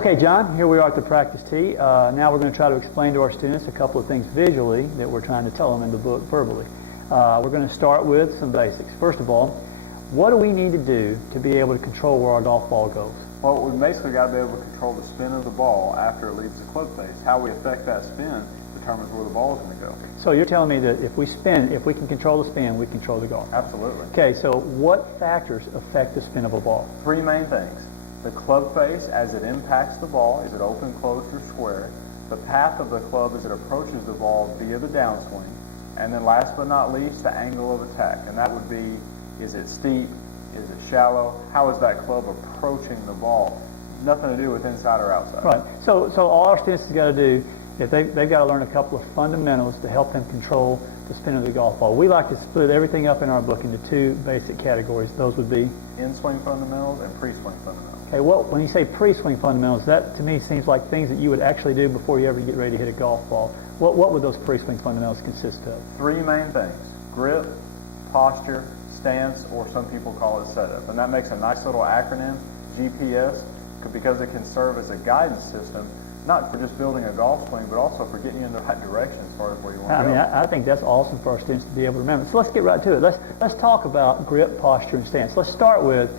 Okay, John, here we are at the practice tee. Now we're going to try to explain to our students a couple of things visually that we're trying to tell them in the book verbally. We're going to start with some basics. First of all, what do we need to do to be able to control where our golf ball goes? Well, we've basically got to be able to control the spin of the ball after it leaves the club face. How we affect that spin determines where the ball is going to go. So you're telling me that if we can control the spin, we control the golf? Absolutely. Okay, so what factors affect the spin of a ball? Three main things. The club face as it impacts the ball, is it open, closed, or square? The path of the club as it approaches the ball via the downswing. And then last but not least, the angle of attack. And that would be, is it steep? Is it shallow? How is that club approaching the ball? Nothing to do with inside or outside. Right. So all our students have got to do is they've got to learn a couple of fundamentals to help them control the spin of the golf ball. We like to split everything up in our book into two basic categories. Those would be in-swing fundamentals and pre-swing fundamentals. Okay, when you say pre-swing fundamentals, that to me seems like things that you would actually do before you ever get ready to hit a golf ball. What would those pre-swing fundamentals consist of? Three main things: grip, posture, stance, or some people call it setup. And that makes a nice little acronym, GPS, because it can serve as a guidance system, not for just building a golf swing, but also for getting you in the right direction as far as where you want to go. I think that's awesome for our students to be able to remember. So let's get right to it. Let's talk about grip, posture, and stance. Let's start with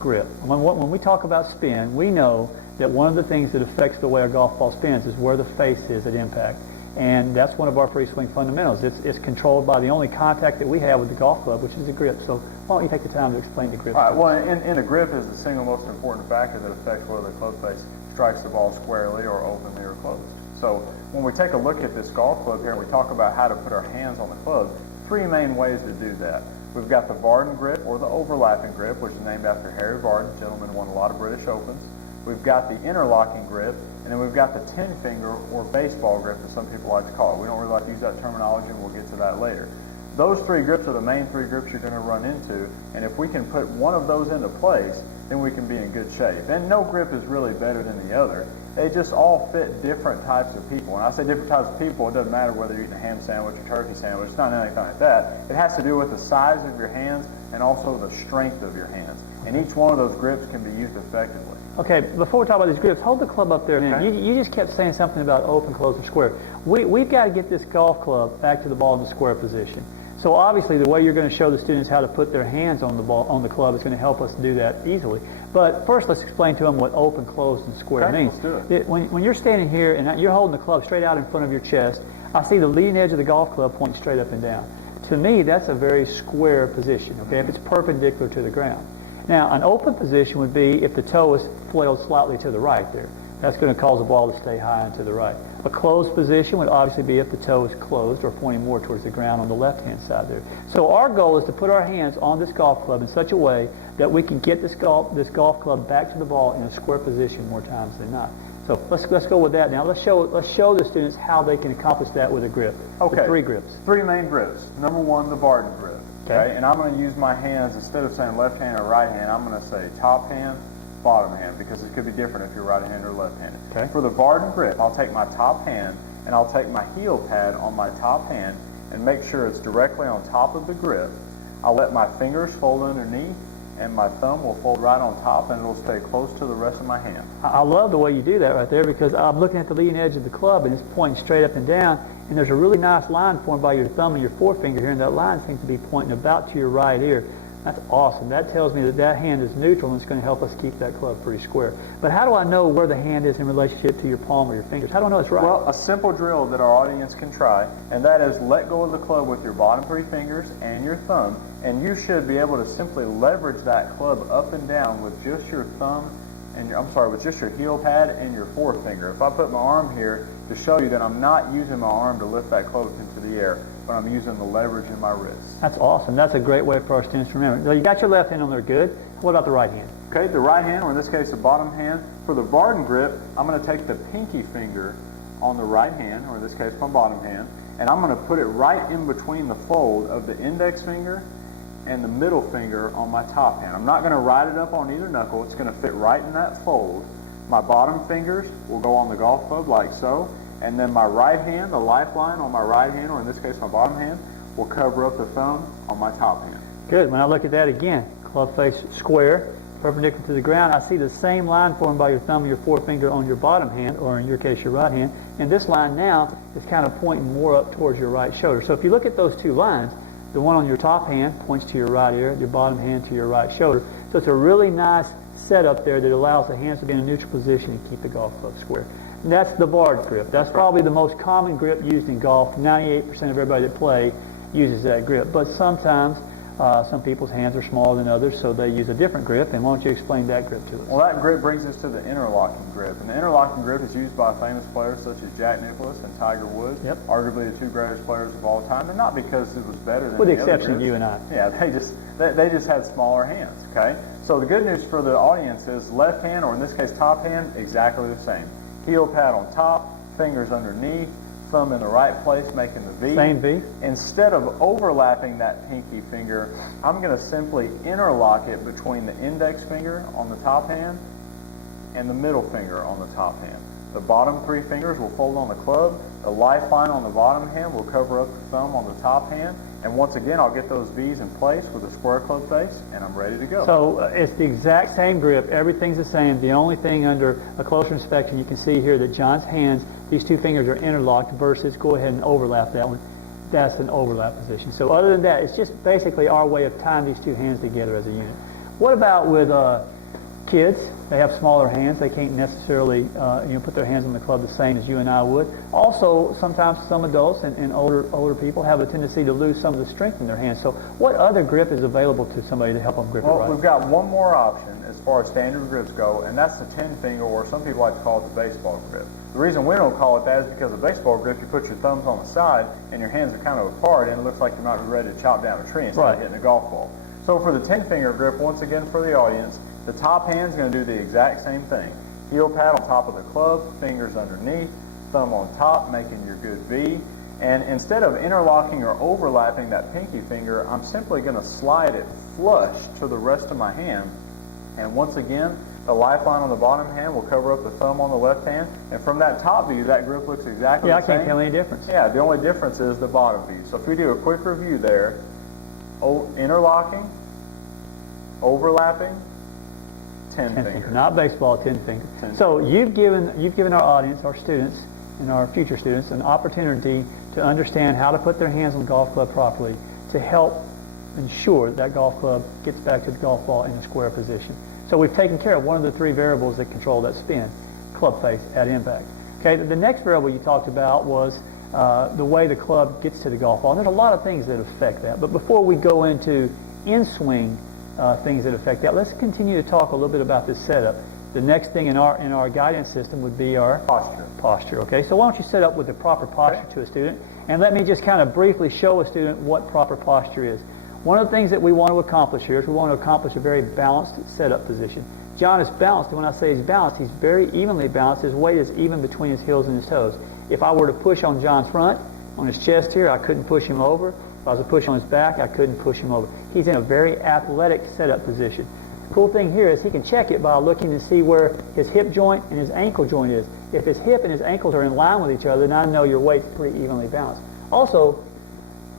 grip. When we talk about spin, we know that one of the things that affects the way a golf ball spins is where the face is at impact. And that's one of our pre-swing fundamentals. It's controlled by the only contact that we have with the golf club, which is the grip. So why don't you take the time to explain the grip? All right, well, in the grip is the single most important factor that affects whether the club face strikes the ball squarely or openly or closed. So when we take a look at this golf club here and we talk about how to put our hands on the club, three main ways to do that. We've got the Vardon grip, or the overlapping grip, which is named after Harry Vardon, gentleman who won a lot of British Opens. We've got the interlocking grip, and then we've got the 10-finger or baseball grip, as some people like to call it. We don't really like to use that terminology, and we'll get to that later. Those three grips are the main three grips you're going to run into, and if we can put one of those into place, then we can be in good shape. And no grip is really better than the other. They just all fit different types of people. And I say different types of people, it doesn't matter whether you're eating a ham sandwich or turkey sandwich. It's not anything like that. It has to do with the size of your hands and also the strength of your hands. And each one of those grips can be used effectively. Okay, before we talk about these grips, hold the club up there a minute. Okay. You just kept saying something about open, closed, and square. We've got to get this golf club back to the ball in the square position. So obviously the way you're going to show the students how to put their hands on the ball, on the club, is going to help us do that easily. But first, let's explain to them what open, closed, and square means. Let's do it. When you're standing here and you're holding the club straight out in front of your chest, I see the leading edge of the golf club pointing straight up and down. To me, that's a very square position, okay, if it's perpendicular to the ground. Now, an open position would be if the toe is flailed slightly to the right there. That's going to cause the ball to stay high and to the right. A closed position would obviously be if the toe is closed or pointing more towards the ground on the left-hand side there. So our goal is to put our hands on this golf club in such a way that we can get this golf club back to the ball in a square position more times than not. So let's go with that now. Let's show the students how they can accomplish that with a grip. Okay. With three grips. Three main grips. Number one, the Vardon grip. Okay. And I'm going to use my hands, instead of saying left hand or right hand, I'm going to say top hand, bottom hand, because it could be different if you're right-handed or left-handed. Okay. For the Vardon grip, I'll take my top hand and I'll take my heel pad on my top hand and make sure it's directly on top of the grip. I'll let my fingers fold underneath and my thumb will fold right on top and it'll stay close to the rest of my hand. I love the way you do that right there, because I'm looking at the leading edge of the club and it's pointing straight up and down, and there's a really nice line formed by your thumb and your forefinger here, and that line seems to be pointing about to your right ear. That's awesome. That tells me that hand is neutral and it's going to help us keep that club pretty square. But how do I know where the hand is in relationship to your palm or your fingers? How do I know it's right? Well, a simple drill that our audience can try, and that is let go of the club with your bottom three fingers and your thumb, and you should be able to simply leverage that club up and down with just your thumb and with just your heel pad and your forefinger. If I put my arm here to show you that I'm not using my arm to lift that club into the air, but I'm using the leverage in my wrist. That's awesome. That's a great way for our students to remember. So you got your left hand on there, good. What about the right hand? Okay, the right hand, or in this case the bottom hand. For the Vardon grip, I'm going to take the pinky finger on the right hand, or in this case my bottom hand, and I'm going to put it right in between the fold of the index finger and the middle finger on my top hand. I'm not going to ride it up on either knuckle. It's going to fit right in that fold. My bottom fingers will go on the golf club like so, and then my right hand, the lifeline on my right hand, or in this case my bottom hand, will cover up the thumb on my top hand. Good. When I look at that again, club face square, perpendicular to the ground. I see the same line formed by your thumb and your forefinger on your bottom hand, or in your case, your right hand. And this line now is kind of pointing more up towards your right shoulder. So if you look at those two lines, the one on your top hand points to your right ear, your bottom hand to your right shoulder. So it's a really nice setup there that allows the hands to be in a neutral position and keep the golf club square. And that's the barred grip. That's probably the most common grip used in golf. 98% of everybody that play uses that grip. But sometimes some people's hands are smaller than others, so they use a different grip. And why don't you explain that grip to us? Well, that grip brings us to the interlocking grip. And the interlocking grip is used by famous players such as Jack Nicklaus and Tiger Woods, arguably the two greatest players of all time. And not because it was better than with the the other exception of grips. you and I. Yeah, they just had smaller hands, okay? So the good news for the audience is left hand, or in this case top hand, exactly the same. Heel pad on top, fingers underneath, thumb in the right place, making the V. Same V. Instead of overlapping that pinky finger, I'm going to simply interlock it between the index finger on the top hand and the middle finger on the top hand. The bottom three fingers will fold on the club. The lifeline on the bottom hand will cover up the thumb on the top hand. And once again, I'll get those V's in place with a square club face, and I'm ready to go. So it's the exact same grip. Everything's the same. The only thing under a closer inspection, you can see here that John's hands, these two fingers are interlocked versus, go ahead and overlap that one. That's an overlap position. So other than that, it's just basically our way of tying these two hands together as a unit. What about with kids? They have smaller hands. They can't necessarily put their hands on the club the same as you and I would. Also, sometimes some adults and older people have a tendency to lose some of the strength in their hands. So what other grip is available to somebody to help them grip it right? Well, we've got one more option as far as standard grips go, and that's the 10-finger, or some people like to call it the baseball grip. The reason we don't call it that is because a baseball grip, you put your thumbs on the side and your hands are kind of apart, and it looks like you might be ready to chop down a tree instead of hitting a golf ball. So for the 10-finger grip, once again for the audience, the top hand's going to do the exact same thing. Heel pad on top of the club, fingers underneath, thumb on top, making your good V. And instead of interlocking or overlapping that pinky finger, I'm simply going to slide it flush to the rest of my hand. And once again, the lifeline on the bottom hand will cover up the thumb on the left hand. And from that top view, that grip looks exactly the same. Yeah, I can't tell any difference. Yeah, the only difference is the bottom view. So if we do a quick review there, interlocking, overlapping, 10 finger. Not baseball, 10 finger. So you've given our audience, our students, and our future students an opportunity to understand how to put their hands on the golf club properly to help ensure that golf club gets back to the golf ball in a square position. So we've taken care of one of the three variables that control that spin, club face at impact. Okay, the next variable you talked about was the way the club gets to the golf ball. And there's a lot of things that affect that. But before we go into in-swing things that affect that, let's continue to talk a little bit about this setup. The next thing in our guidance system would be our posture. Okay, so why don't you set up with the proper posture to a student, and let me just kind of briefly show a student what proper posture is. One of the things that we want to accomplish here is we want to accomplish a very balanced setup position. John is balanced, and when I say he's balanced, he's very evenly balanced. His weight is even between his heels and his toes. If I were to push on John's front, on his chest here, I couldn't push him over. If I was to push on his back, I couldn't push him over. He's in a very athletic setup position. The cool thing here is he can check it by looking to see where his hip joint and his ankle joint is. If his hip and his ankles are in line with each other, then I know your weight's pretty evenly balanced. Also,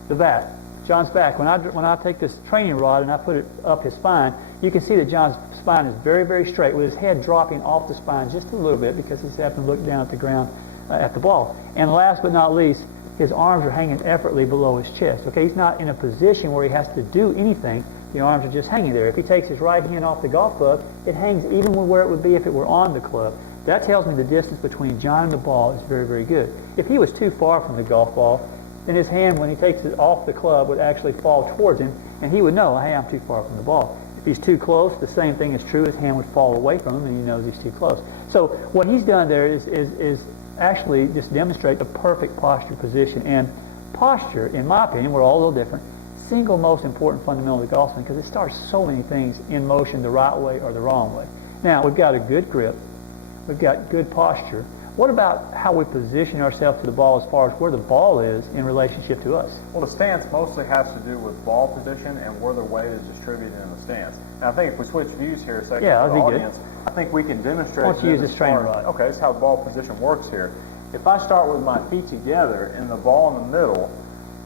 the back. John's back. When I take this training rod and I put it up his spine, you can see that John's spine is very, very straight, with his head dropping off the spine just a little bit because he's having to look down at the ground at the ball. And last but not least, his arms are hanging effortlessly below his chest. Okay, he's not in a position where he has to do anything. The arms are just hanging there. If he takes his right hand off the golf club, it hangs even with where it would be if it were on the club. That tells me the distance between John and the ball is very, very good. If he was too far from the golf ball, then his hand, when he takes it off the club, would actually fall towards him, and he would know, hey, I'm too far from the ball. If he's too close, the same thing is true. His hand would fall away from him, and he knows he's too close. So what he's done there is actually just demonstrate the perfect posture position. And posture, in my opinion, we're all a little different, single most important fundamental of the golf swing, because it starts so many things in motion the right way or the wrong way. Now, we've got a good grip. We've got good posture. What about how we position ourselves to the ball as far as where the ball is in relationship to us? Well, the stance mostly has to do with ball position and where the weight is distributed in the stance. Now, I think if we switch views here a second for the audience, I think we can demonstrate. Why don't you use this training rod? Okay, this is how the ball position works here. If I start with my feet together and the ball in the middle,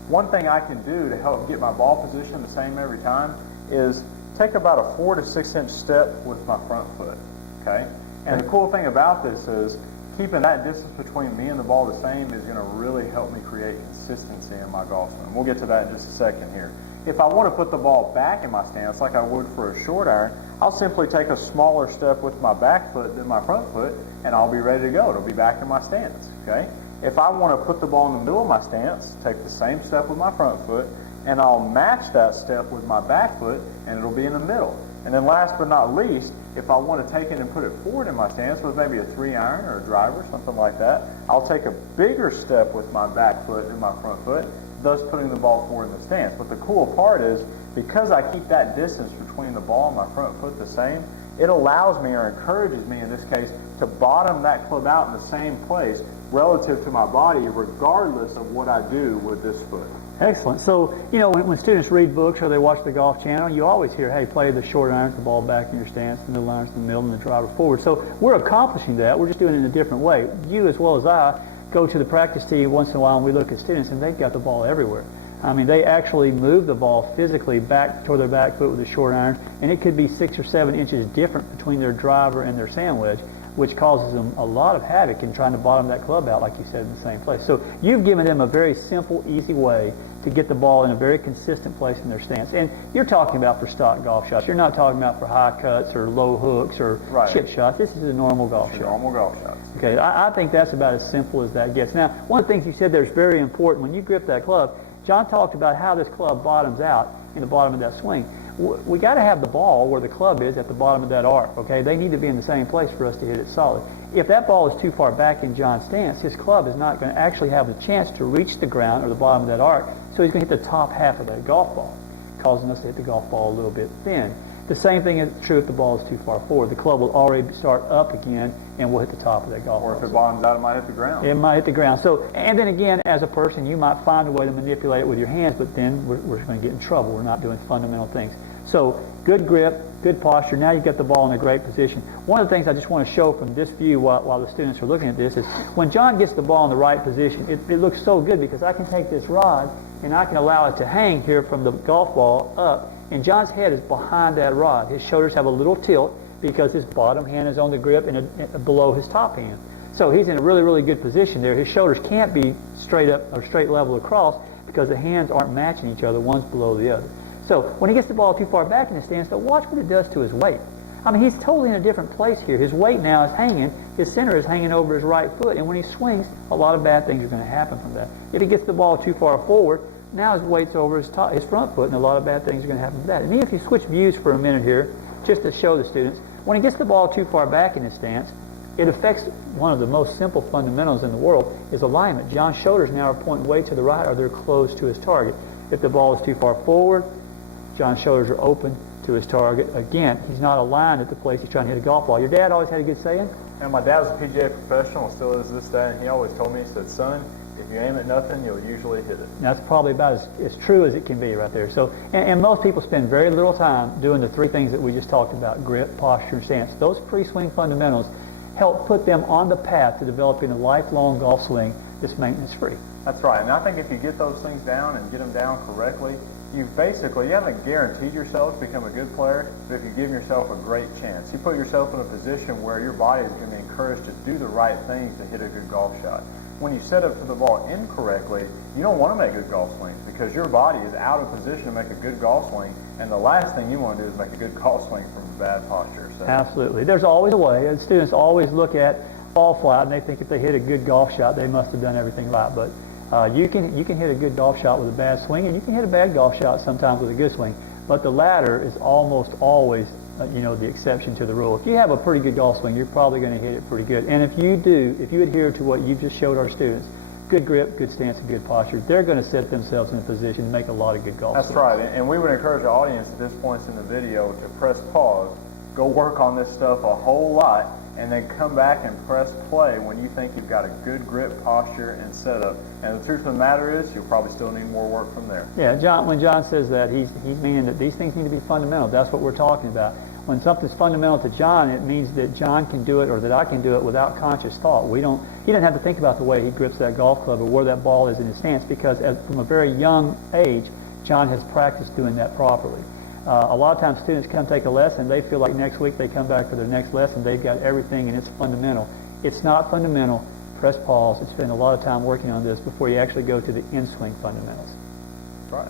one thing I can do to help get my ball position the same every time is take about a 4 to 6 inch step with my front foot, okay? And the cool thing about this is keeping that distance between me and the ball the same is going to really help me create consistency in my golf swing. We'll get to that in just a second here. If I want to put the ball back in my stance like I would for a short iron, I'll simply take a smaller step with my back foot than my front foot, and I'll be ready to go. It'll be back in my stance, okay? If I want to put the ball in the middle of my stance, take the same step with my front foot, and I'll match that step with my back foot, and it'll be in the middle. And then last but not least, if I want to take it and put it forward in my stance with maybe a 3-iron or a driver, something like that, I'll take a bigger step with my back foot than my front foot, thus putting the ball forward in the stance. But the cool part is, because I keep that distance between the ball and my front foot the same, it allows me, or encourages me in this case, to bottom that club out in the same place relative to my body, regardless of what I do with this foot. Excellent. So, you know, when students read books or they watch the Golf Channel, you always hear, hey, play the short irons, the ball back in your stance, the middle irons in the middle, and the driver forward. So we're accomplishing that. We're just doing it in a different way. You, as well as I, go to the practice tee once in a while and we look at students, and they've got the ball everywhere. I mean, they actually move the ball physically back toward their back foot with a short iron, and it could be 6 or 7 inches different between their driver and their sand wedge, which causes them a lot of havoc in trying to bottom that club out, like you said, in the same place. So you've given them a very simple, easy way to get the ball in a very consistent place in their stance. And you're talking about for stock golf shots. You're not talking about for high cuts or low hooks or chip shots. This is a normal golf shot. Normal golf shots. Okay, I think that's about as simple as that gets. Now, one of the things you said there is very important. When you grip that club, John talked about how this club bottoms out in the bottom of that swing. We got to have the ball where the club is at the bottom of that arc, okay? They need to be in the same place for us to hit it solid. If that ball is too far back in John's stance, his club is not going to actually have the chance to reach the ground or the bottom of that arc, so he's going to hit the top half of that golf ball, causing us to hit the golf ball a little bit thin. The same thing is true if the ball is too far forward. The club will already start up again, and we'll hit the top of that golf ball. Or if it bottoms out, it might hit the ground. It might hit the ground. So, and then again, as a person, you might find a way to manipulate it with your hands, but then we're going to get in trouble. We're not doing fundamental things. So, good grip, good posture. Now you've got the ball in a great position. One of the things I just want to show from this view while the students are looking at this is when John gets the ball in the right position, it looks so good because I can take this rod and I can allow it to hang here from the golf ball up, and John's head is behind that rod. His shoulders have a little tilt because his bottom hand is on the grip and below his top hand. So he's in a really, really good position there. His shoulders can't be straight up or straight level across because the hands aren't matching each other. One's below the other. So when he gets the ball too far back in the stance, though, watch what it does to his weight. I mean, he's totally in a different place here. His weight now is hanging. His center is hanging over his right foot. And when he swings, a lot of bad things are going to happen from that. If he gets the ball too far forward, now his weight's over his front foot, and a lot of bad things are going to happen from that. And even if you switch views for a minute here, just to show the students, when he gets the ball too far back in his stance, it affects one of the most simple fundamentals in the world, is alignment. John's shoulders now are pointing way to the right, or they're close to his target. If the ball is too far forward, John's shoulders are open to his target. Again, he's not aligned at the place he's trying to hit a golf ball. Your dad always had a good saying? And my dad was a PGA professional, and still is this day, and he always told me, he said, son, if you aim at nothing, you'll usually hit it. That's probably about as true as it can be right there. So, and most people spend very little time doing the three things that we just talked about: grip, posture, and stance. Those pre-swing fundamentals help put them on the path to developing a lifelong golf swing that's maintenance-free. That's right. And I think if you get those things down and get them down correctly, you haven't guaranteed yourself to become a good player, but if you give yourself a great chance, you put yourself in a position where your body is going to be encouraged to do the right things to hit a good golf shot. When you set up to the ball incorrectly, you don't want to make good golf swings because your body is out of position to make a good golf swing, and the last thing you want to do is make a good golf swing from a bad posture. So. Absolutely. There's always a way. And students always look at fall flat, and they think if they hit a good golf shot, they must have done everything right. But you can hit a good golf shot with a bad swing, and you can hit a bad golf shot sometimes with a good swing. But the latter is almost always the exception to the rule. If you have a pretty good golf swing, you're probably going to hit it pretty good. And if you adhere to what you've just showed our students, good grip, good stance, and good posture, they're going to set themselves in a position to make a lot of good golf swings. That's right. And we would encourage the audience at this point in the video to press pause, go work on this stuff a whole lot, and then come back and press play when you think you've got a good grip, posture, and setup. And the truth of the matter is, you'll probably still need more work from there. Yeah, when John says that, he's meaning that these things need to be fundamental. That's what we're talking about. When something's fundamental to John, it means that John can do it or that I can do it without conscious thought. He doesn't have to think about the way he grips that golf club or where that ball is in his stance because from a very young age, John has practiced doing that properly. A lot of times students come take a lesson, they feel like next week they come back for their next lesson, they've got everything and it's fundamental. It's not fundamental. Press pause and spend a lot of time working on this before you actually go to the in-swing fundamentals. Right.